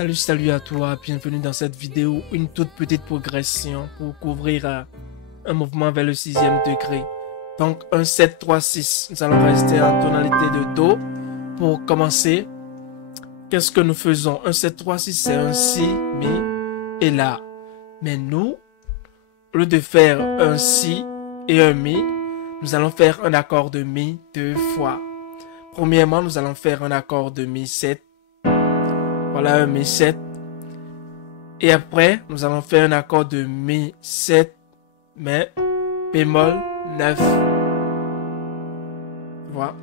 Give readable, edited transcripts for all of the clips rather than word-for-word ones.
Salut à toi, bienvenue dans cette vidéo, une toute petite progression pour couvrir un mouvement vers le 6e degré. Donc un 7, 3, 6, nous allons rester en tonalité de Do. Pour commencer, qu'est-ce que nous faisons? Un 7, 3, 6, c'est un Si, Mi et La. Mais nous, au lieu de faire un Si et un Mi, nous allons faire un accord de Mi deux fois. Premièrement, nous allons faire un accord de Mi 7. Voilà un Mi 7. Et après, nous allons faire un accord de Mi 7, mais bémol 9. Tu vois?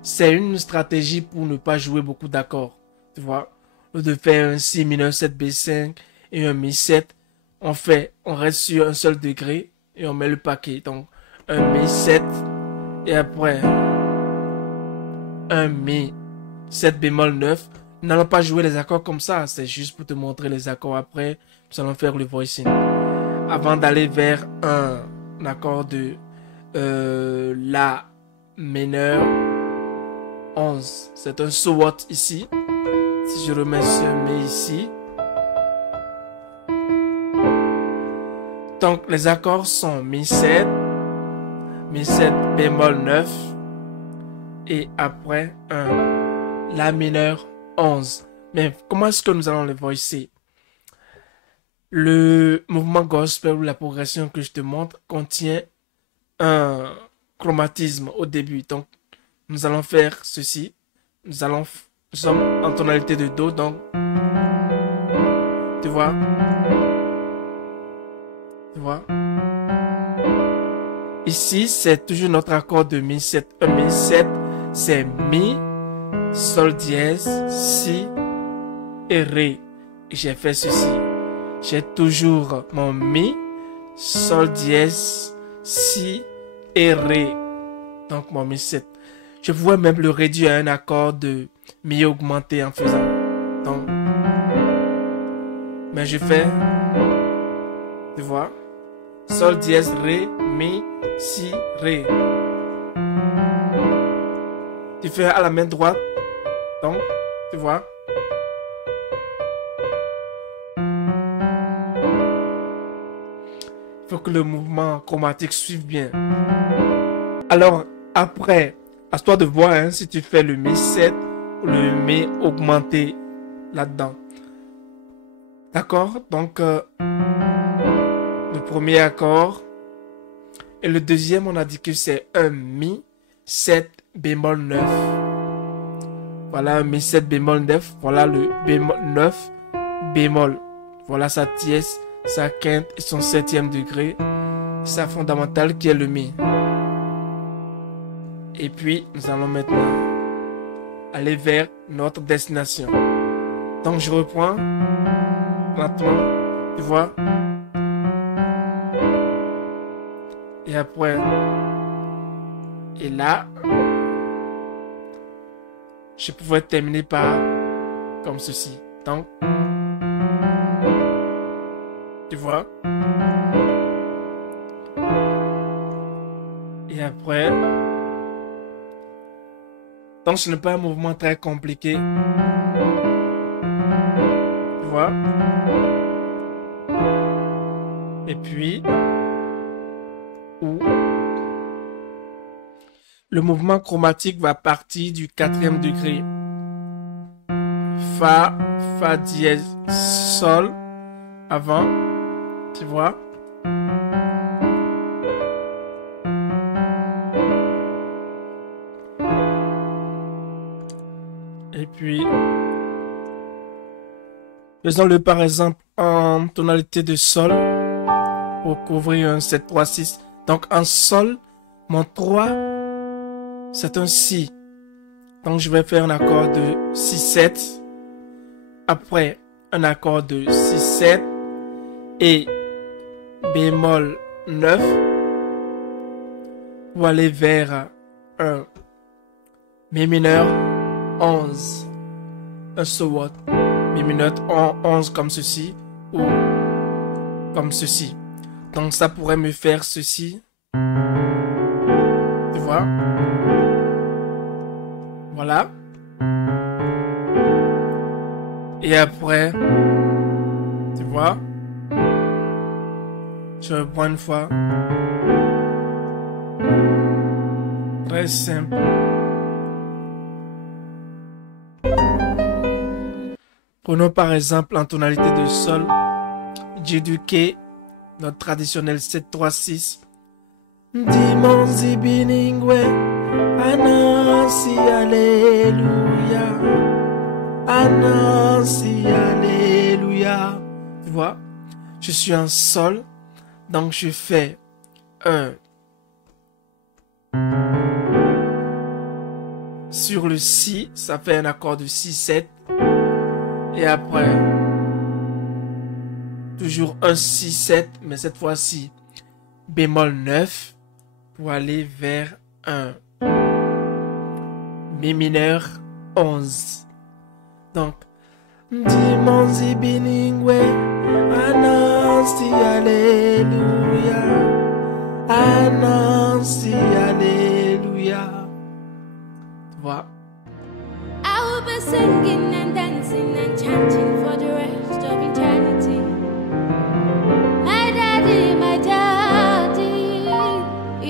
C'est une stratégie pour ne pas jouer beaucoup d'accords. Tu vois? Au lieu de faire un Si mineur 7 B5 et un Mi 7, on reste sur un seul degré et on met le paquet. Donc, un Mi 7 et après un Mi 7 bémol 9. Nous n'allons pas jouer les accords comme ça, c'est juste pour te montrer les accords. Après, nous allons faire le voicing. Avant d'aller vers un accord de La mineur 11. C'est un so what ici. Si je remets ce Mi ici. Donc, les accords sont Mi 7 bémol 9 et après un La mineur 11. Mais comment est-ce que nous allons les voicer? Le mouvement gospel ou la progression que je te montre contient un chromatisme au début. Donc, nous allons faire ceci. Nous sommes en tonalité de Do. Donc, tu vois? Tu vois? Ici, c'est toujours notre accord de Mi 7. Un Mi 7, c'est Mi, Sol dièse, Si et Ré. Et j'ai fait ceci. J'ai toujours mon Mi, Sol dièse, Si et Ré. Donc mon Mi 7. Je pouvais même le réduire à un accord de Mi augmenté en faisant. Donc, mais je fais, tu vois, Sol dièse, Ré, Mi, Si, Ré. Tu fais à la main droite. Donc, tu vois. Il faut que le mouvement chromatique suive bien. Alors, après, à toi de voir hein, si tu fais le Mi 7 ou le Mi augmenté là-dedans. D'accord? Donc, le premier accord. Et le deuxième, on a dit que c'est un Mi 7 bémol 9. Voilà un Mi 7 bémol 9. Voilà le bémol 9 bémol. Voilà sa tierce, sa quinte et son 7e degré. Sa fondamentale qui est le Mi. Et puis, nous allons maintenant aller vers notre destination. Donc, je reprends lentement. Tu vois? Et après, et là, je pouvais terminer par comme ceci. Donc, tu vois? Et après, donc ce n'est pas un mouvement très compliqué. Tu vois? Et puis, le mouvement chromatique va partir du 4e degré. Fa, Fa dièse, Sol, avant, tu vois. Et puis, faisons-le par exemple en tonalité de Sol pour couvrir un 7, 3, 6. Donc en Sol, mon 3, c'est un Si. Donc je vais faire un accord de Si, 7. Après, un accord de Si, 7 et bémol 9 pour aller vers un Mi mineur 11. Un so what. Mi mineur 11 comme ceci ou comme ceci. Donc ça pourrait me faire ceci. Tu vois? Voilà. Et après, tu vois, je reprends une fois. Très simple. Prenons par exemple en tonalité de sol, J-du-K, notre traditionnel 7-3-6. Dimanzi biningwe, anansi alléluia, anansi alléluia. Tu vois, je suis en sol, donc je fais un sur le si, ça fait un accord de 6-7. Et après, toujours un 6-7, mais cette fois-ci, bémol 9 pour aller vers un mi mineur 11. Donc, Dimanzi biningwe, anansi alléluia, anansi alléluia. Tu vois? I will be singing and dancing and chanting for the rest of eternity. My daddy,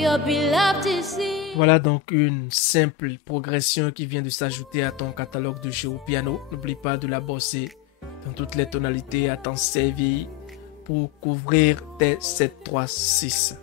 your beloved is seen. Voilà donc une simple progression qui vient de s'ajouter à ton catalogue de jeux au piano. N'oublie pas de la bosser dans toutes les tonalités à t'en servir pour couvrir tes 7-3-6.